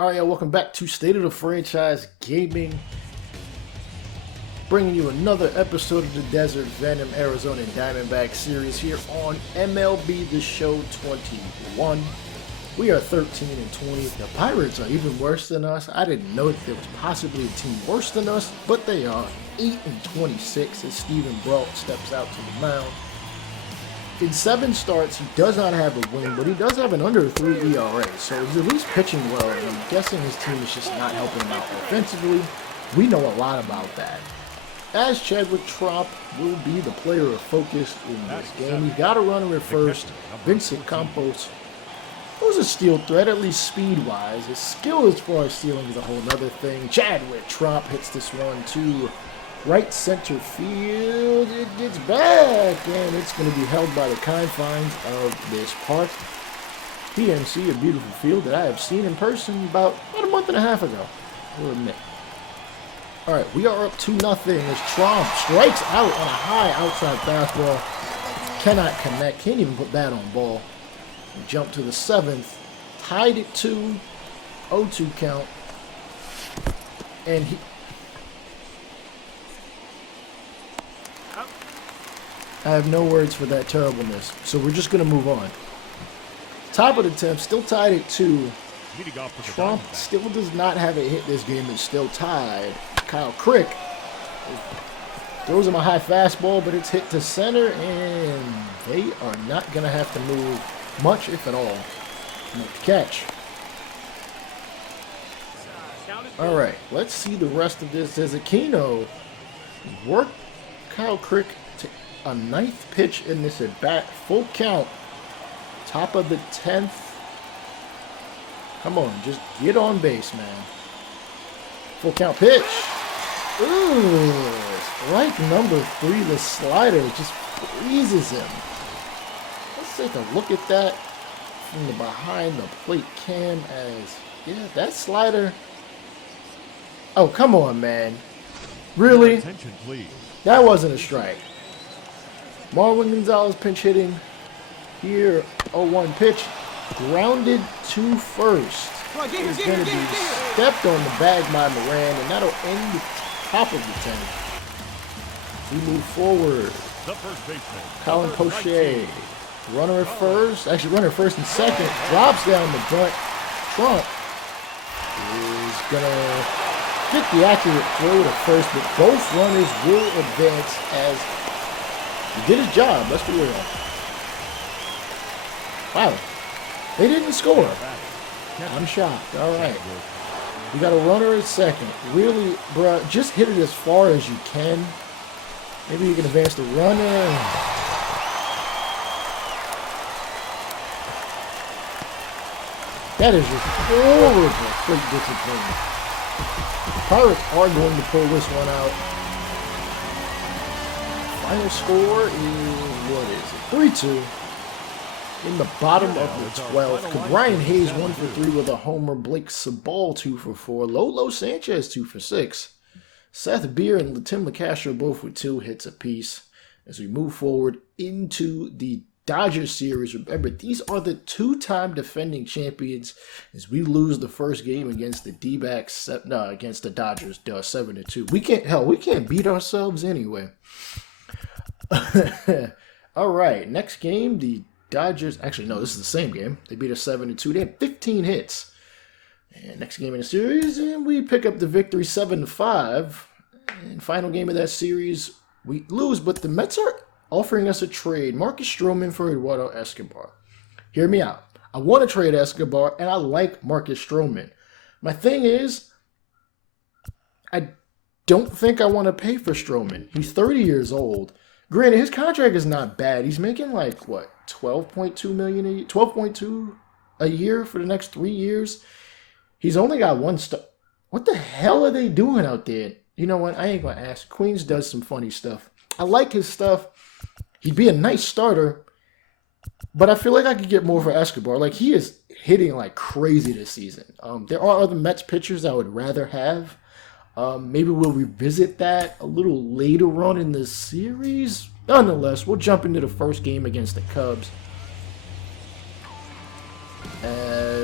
Alright, welcome back to State of the Franchise Gaming. Bringing you another episode of the Desert Venom Arizona Diamondbacks series here on MLB the Show 21. We are 13 and 20. The Pirates are even worse than us. I didn't know that there was possibly a team worse than us, but they are 8 and 26 as Steven Brault steps out to the mound. In 7 starts, he does not have a win, but he does have an under 3 ERA, so he's at least pitching well, and I'm guessing his team is just not helping him out offensively. We know a lot about that. As Chadwick Trop will be the player of focus in this game. He's got a runner at first. Vincent Campos, who's a steal threat, at least speed-wise. His skill as far as stealing is a whole other thing. Chadwick Trop hits this one to right center field. It gets back, and it's going to be held by the confines of this park. PNC, a beautiful field that I have seen in person about a month and a half ago, I'll admit. Alright, we are up 2-0 as Trump strikes out on a high outside fastball. Cannot connect, can't even put that on ball. We jump to the 7th, tied it to 0-2 count, and I have no words for that terribleness, so we're just going to move on. Top of the 10th, still tied at 2. Trump still does not have a hit this game. It's still tied. Kyle Crick throws him a high fastball, but it's hit to center, and they are not going to have to move much, if at all, to make the catch. All right, let's see the rest of this. As Aquino worked Kyle Crick to a 9th pitch in this at bat, full count, top of the 10th. Come on, just get on base, man. Full count pitch. Ooh, strike number 3. The slider just freezes him. Let's take a look at that from the behind the plate cam. As yeah, that slider. Oh, come on, man. Really? Attention, please. That wasn't a strike. Marwin Gonzalez pinch hitting here. 0-1 pitch. Grounded to first. Is going to be stepped on the bag by Moran, and that'll end the top of the 10th. We move forward. The first baseman, Colin Poche. Runner at first. Actually, runner at first and second. Drops down the bunt. Trump is going to get the accurate throw to first, but both runners will advance as he did his job. Let's be real. Wow. They didn't score. I'm shocked. All right. We got a runner at second. Really, bruh, just hit it as far as you can. Maybe you can advance the runner. That is just horrible plate discipline. The Pirates are going to pull this one out. Final score is, what is it? 3-2. In the bottom of the 12th, Brian Hayes 1 for 3 with a homer. Blake Sabal 2 for 4. Lolo Sanchez 2 for 6. Seth Beer and Tim LeCastro both with 2 hits apiece. As we move forward into the Dodgers series, remember these are the 2-time defending champions. As we lose the first game against the D-backs, against the Dodgers, 7-2. We can't beat ourselves anyway. All right, next game, the Dodgers, actually, no, this is the same game. They beat us 7-2. They had 15 hits. And next game in the series, and we pick up the victory 7-5. And final game of that series, we lose, but the Mets are offering us a trade. Marcus Stroman for Eduardo Escobar. Hear me out. I want to trade Escobar, and I like Marcus Stroman. My thing is, I don't think I want to pay for Stroman. He's 30 years old. Granted, his contract is not bad. He's making like, what, $12.2 million a year? $12.2 a year for the next 3 years. He's only got 1 star. What the hell are they doing out there? You know what? I ain't going to ask. Queens does some funny stuff. I like his stuff. He'd be a nice starter, but I feel like I could get more for Escobar. Like, he is hitting like crazy this season. There are other Mets pitchers I would rather have. Maybe we'll revisit that a little later on in the series. Nonetheless, we'll jump into the first game against the Cubs.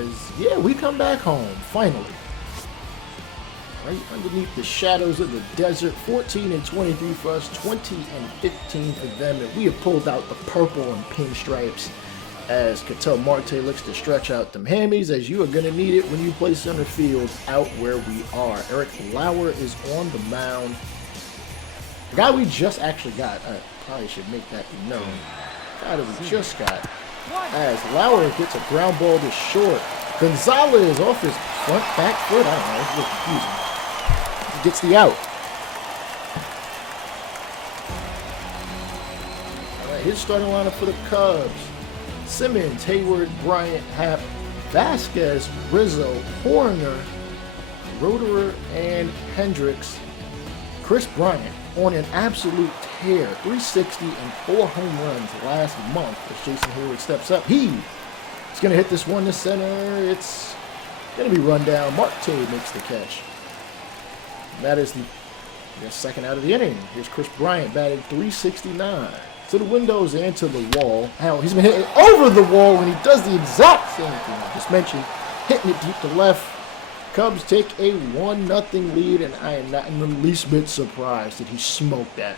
as, yeah, we come back home, finally. Right underneath the shadows of the desert, 14-23 for us, 20-15 for them, and we have pulled out the purple and pinstripes as Ketel Marte looks to stretch out them hammies, as you are going to need it when you play center field out where we are. Eric Lauer is on the mound. The guy we just actually got, I probably should make that known. The guy that we just got, as Lauer gets a ground ball to short. Gonzalez off his front back foot, I don't know, it's a little confusing. Gets the out. All right, his starting lineup for the Cubs: Simmons, Hayward, Bryant, Happ, Vasquez, Rizzo, Horner, Roederer, and Hendricks. Chris Bryant on an absolute tear, 360 and 4 home runs last month as Jason Hayward steps up. He's going to hit this one to center. It's going to be run down. Marte makes the catch. That is the second out of the inning. Here's Chris Bryant batting .369. To the windows and to the wall. How he's been hitting over the wall when he does the exact same thing I just mentioned. Hitting it deep to left. Cubs take a 1-0 lead, and I am not in the least bit surprised that he smoked that.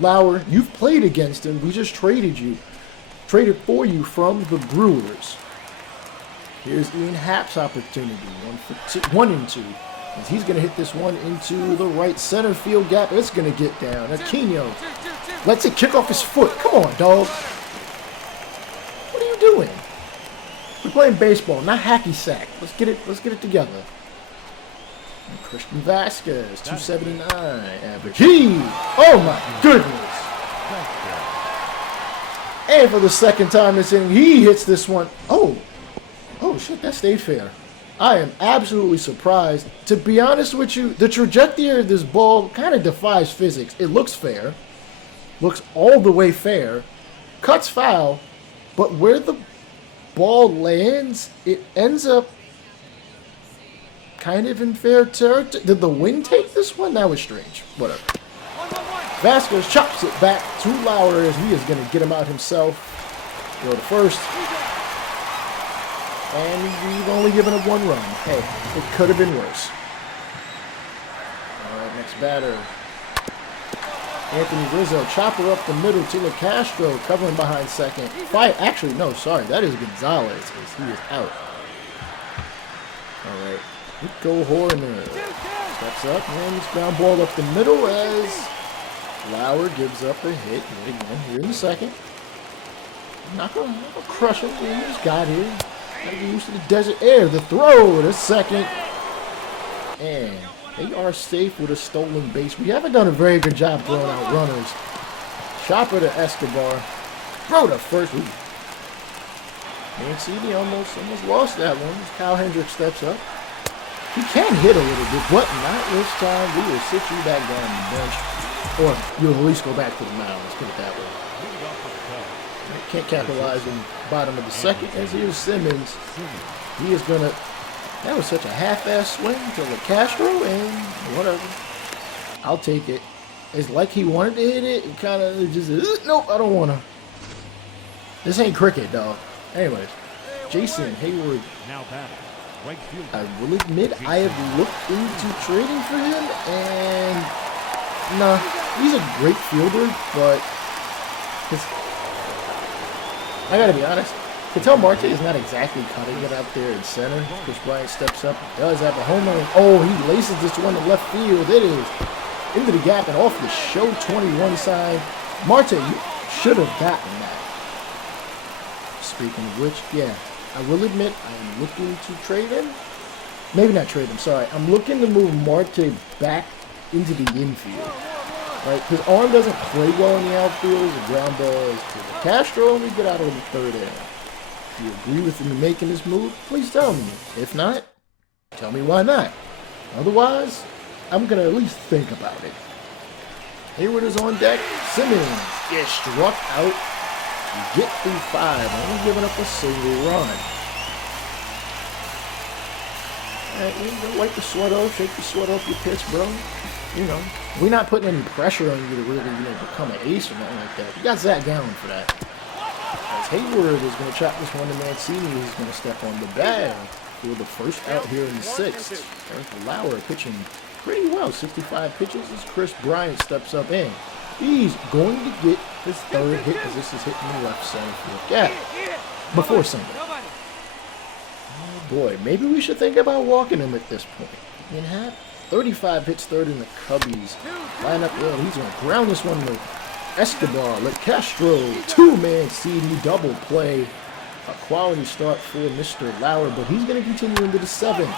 Lauer, you've played against him. We just traded for you from the Brewers. Here's Ian Happ's opportunity. 1-2. As he's going to hit this one into the right center field gap. It's going to get down. Aquino lets it kick off his foot. Come on, dog. What are you doing? We're playing baseball, not hacky sack. Let's get it together. And Christian Vasquez, 279 average. Oh my goodness. And for the second time this inning, he hits this one. Oh shit, that stayed fair. I am absolutely surprised. To be honest with you, the trajectory of this ball kind of defies physics. It looks fair. Looks all the way fair. Cuts foul. But where the ball lands, it ends up kind of in fair territory. Did the wind take this one? That was strange. Whatever. Vasquez chops it back to Lauer as he is going to get him out himself. Go to first. And we've only given up 1 run. Hey, it could have been worse. All right, next batter. Anthony Rizzo, chopper up the middle to Castro, covering behind second. Actually, no, sorry, that is Gonzalez as he is out. All right, Nico Horner steps up and this ground ball up the middle as Lauer gives up a hit yet again here in the second. Not gonna crush it. We just got here. Gotta get used to the desert air. The throw to second. And they are safe with a stolen base. We haven't done a very good job throwing out runners. Chopper to Escobar. Throw to first. Ooh. Mancini almost lost that one. Kyle Hendricks steps up. He can hit a little bit, but not this time. We will sit you back down on the bench. Or you'll at least go back to the mound. Let's put it that way. Can't capitalize in the bottom of the second. As here's Simmons. He is going to... That was such a half-ass swing to Castro, and whatever. I'll take it. It's like he wanted to hit it, and kind of just, nope, I don't want to. This ain't cricket, dog. Anyways, Jason Hayward. I will admit, I have looked into trading for him, and nah, he's a great fielder, but I gotta be honest. Ketel Marte is not exactly cutting it out there in center. Chris Bryant steps up, does have a home run. Oh, he laces this one to left field. It is into the gap and off the show 21 side. Marte, you should have gotten that. Speaking of which, yeah, I will admit I am looking to trade him. Maybe not trade him, sorry. I'm looking to move Marte back into the infield. Right? His arm doesn't play well in the outfield. The ground ball is to the Castro, and we get out of the third inning. If you agree with me making this move, please tell me. If not, tell me why not. Otherwise, I'm going to at least think about it. Hayward is on deck. Simmons gets struck out. You get through 5, only giving up a single run. Alright, you don't wipe the sweat off, shake the sweat off your pitch, bro. You know, we're not putting any pressure on you to really, become an ace or nothing like that. You got Zach Gallen for that. Hayward is going to chop this one to Mancini, who's going to step on the bag for the first out here in the 6th. Lauer pitching pretty well, 65 pitches as Chris Bryant steps up in. He's going to get his third hit as this is hitting the left center field gap before single. Oh boy, maybe we should think about walking him at this point. You know, 35 hits third in the Cubbies. Line up, well, he's going to ground this one to Escobar. Let Castro, 2-man CD double play. A quality start for Mr. Lauer, but he's going to continue into the 7th.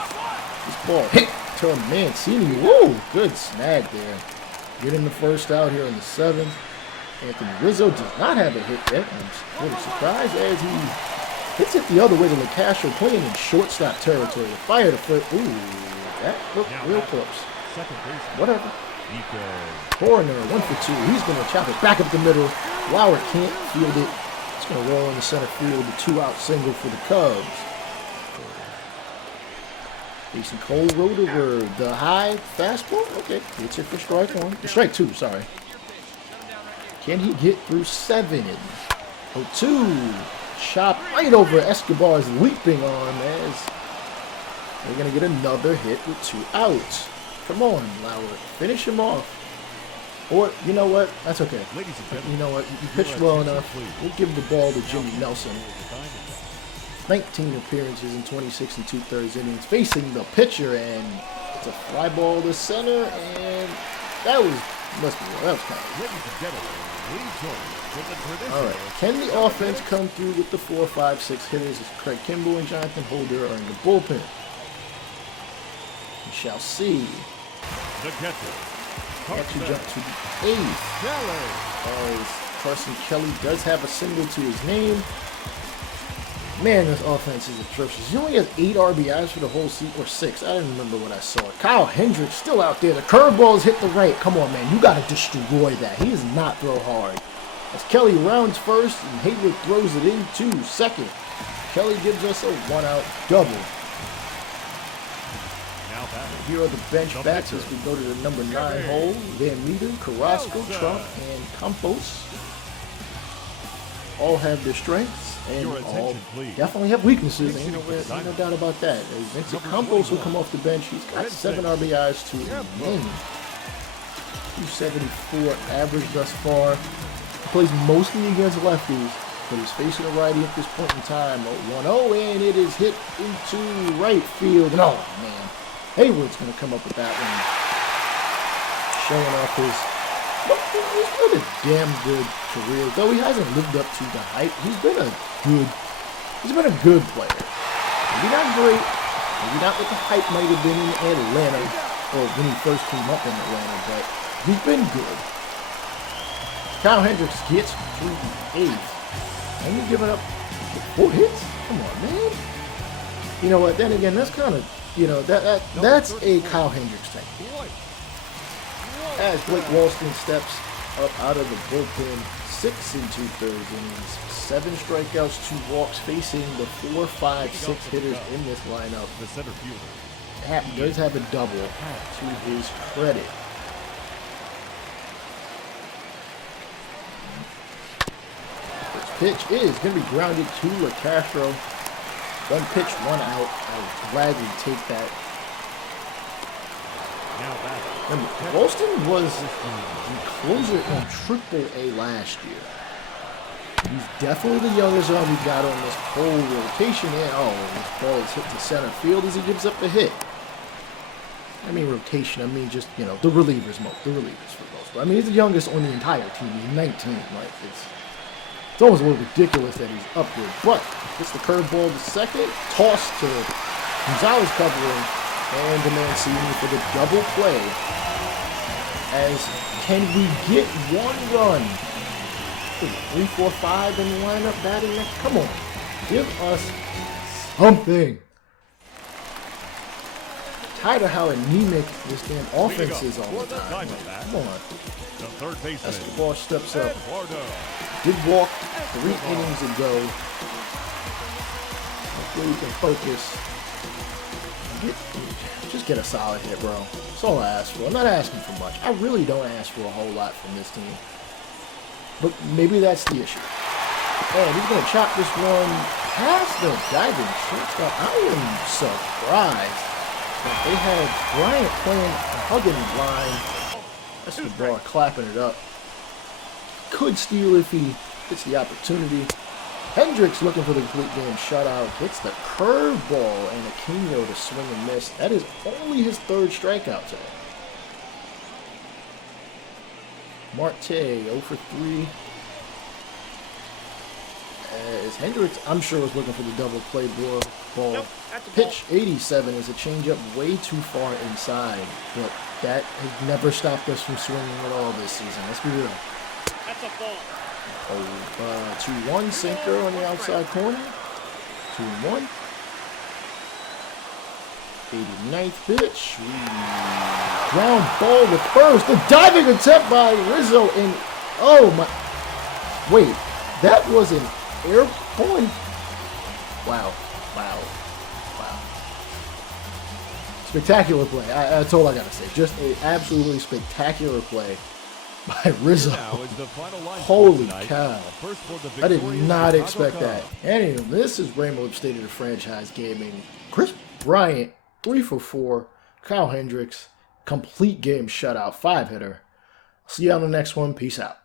This ball hit to Mancini. Whoa, good snag there. Getting the first out here in the 7th. Anthony Rizzo does not have a hit yet. I'm a little surprised as he hits it the other way to LeCastro, playing in shortstop territory. Fire to first. Ooh, that looked real close. Whatever. Coroner, 1 for 2. He's going to chop it back up the middle. Lauer can't field it. It's going to roll in the center field. The 2-out single for the Cubs. Jason Cole Roederer, the high fastball. Okay, hits it for strike 1. Strike 2, sorry. Can he get through 7? 0-2. Chop right over Escobar's leaping arm as they're going to get another hit with 2 outs. Come on, Lauer. Finish him off. Or, you know what? That's okay. You know what? You pitched well enough. We'll give the ball to Jimmy Nelson. 19 appearances in 26 2/3 innings, facing the pitcher, and it's a fly ball to center, and that was kind of. All right, can the offense come through with the 4, 5, 6 hitters as Craig Kimball and Jonathan Holder are in the bullpen? We shall see. The catcher. Catcher jump to the 8th. As Carson Kelly does have a single to his name. Man, this offense is atrocious. He only has 8 RBIs for the whole season, or 6. I didn't remember what I saw. Kyle Hendricks still out there. The curveballs hit the right. Come on, man. You got to destroy that. He does not throw hard. As Kelly rounds first, and Hayward throws it into second. Kelly gives us a 1-out double. Here are the bench bats as we go to the number 9 hole. Van Meter, Carrasco, Trump, and Campos all have their strengths. And all definitely have weaknesses, ain't no doubt about that. Vincent Campos will come off the bench. He's got 7 RBIs to his name. 274 average thus far. He plays mostly against lefties, but he's facing a righty at this point in time. 1-0, and it is hit into right field. And oh, man. Hayward's going to come up with that one. Showing off his... He's had a damn good career, though he hasn't lived up to the hype. He's been a good player. Maybe not great, maybe not what the hype might have been in Atlanta, or when he first came up in Atlanta, but he's been good. Kyle Hendricks gets through the 8th. Only giving up 4 hits? Come on, man. You know what? Then again, that's kind of, that's a Kyle Hendricks thing. As Blake Walston steps up out of the bullpen, 6 2/3 innings, 7 strikeouts, 2 walks, facing the 4, 5, 6 hitters in this lineup. The center fielder Does have a double to his credit. This pitch is going to be grounded to LeCastro. 1 pitch, 1 out. I would gladly take that. Remember, Walston was the closer on AAA last year. He's definitely the youngest arm we got on this whole rotation. And this ball is hit to center field as he gives up the hit. I mean rotation. I mean just the relievers for the most part. I mean he's the youngest on the entire team. He's 19. Like it's almost a little ridiculous that he's up there. But gets the curveball to second, toss to Gonzalez covering. And the Mancini for the double play. As can we get 1 run? 3, 4, 5 in the lineup batting next? Come on. Give us something. Tired of how anemic this damn offense is all the time. Come on. Escobar steps up. Did walk 3 innings ago. Hopefully we can focus. Just get a solid hit, bro. That's all I ask for. I'm not asking for much. I really don't ask for a whole lot from this team. But maybe that's the issue. And he's going to chop this one past the diving shortstop. I am surprised that they had Bryant playing a hugging line. That's the bar clapping it up. Could steal if he gets the opportunity. Hendricks looking for the complete game shutout. Hits the curveball and Aquino to swing and miss. That is only his third strikeout today. Marte 0 for 3. As Hendricks, I'm sure, was looking for the double play ball. Nope, Pitch 87 is a changeup way too far inside, but that has never stopped us from swinging at all this season. Let's be real. That's a ball. 2-1 sinker on the outside corner. 2-1. 89th pitch. Ground ball with first. The diving attempt by Rizzo. And oh my. Wait, that was an air point. Wow. Spectacular play. That's all I got to say. Just an absolutely spectacular play by Rizzo. Holy cow. I did not expect that. Anyway, this is Rainbow State of the Franchise Gaming. Chris Bryant, 3 for 4. Kyle Hendricks, complete game shutout, 5-hitter. See you on the next one. Peace out.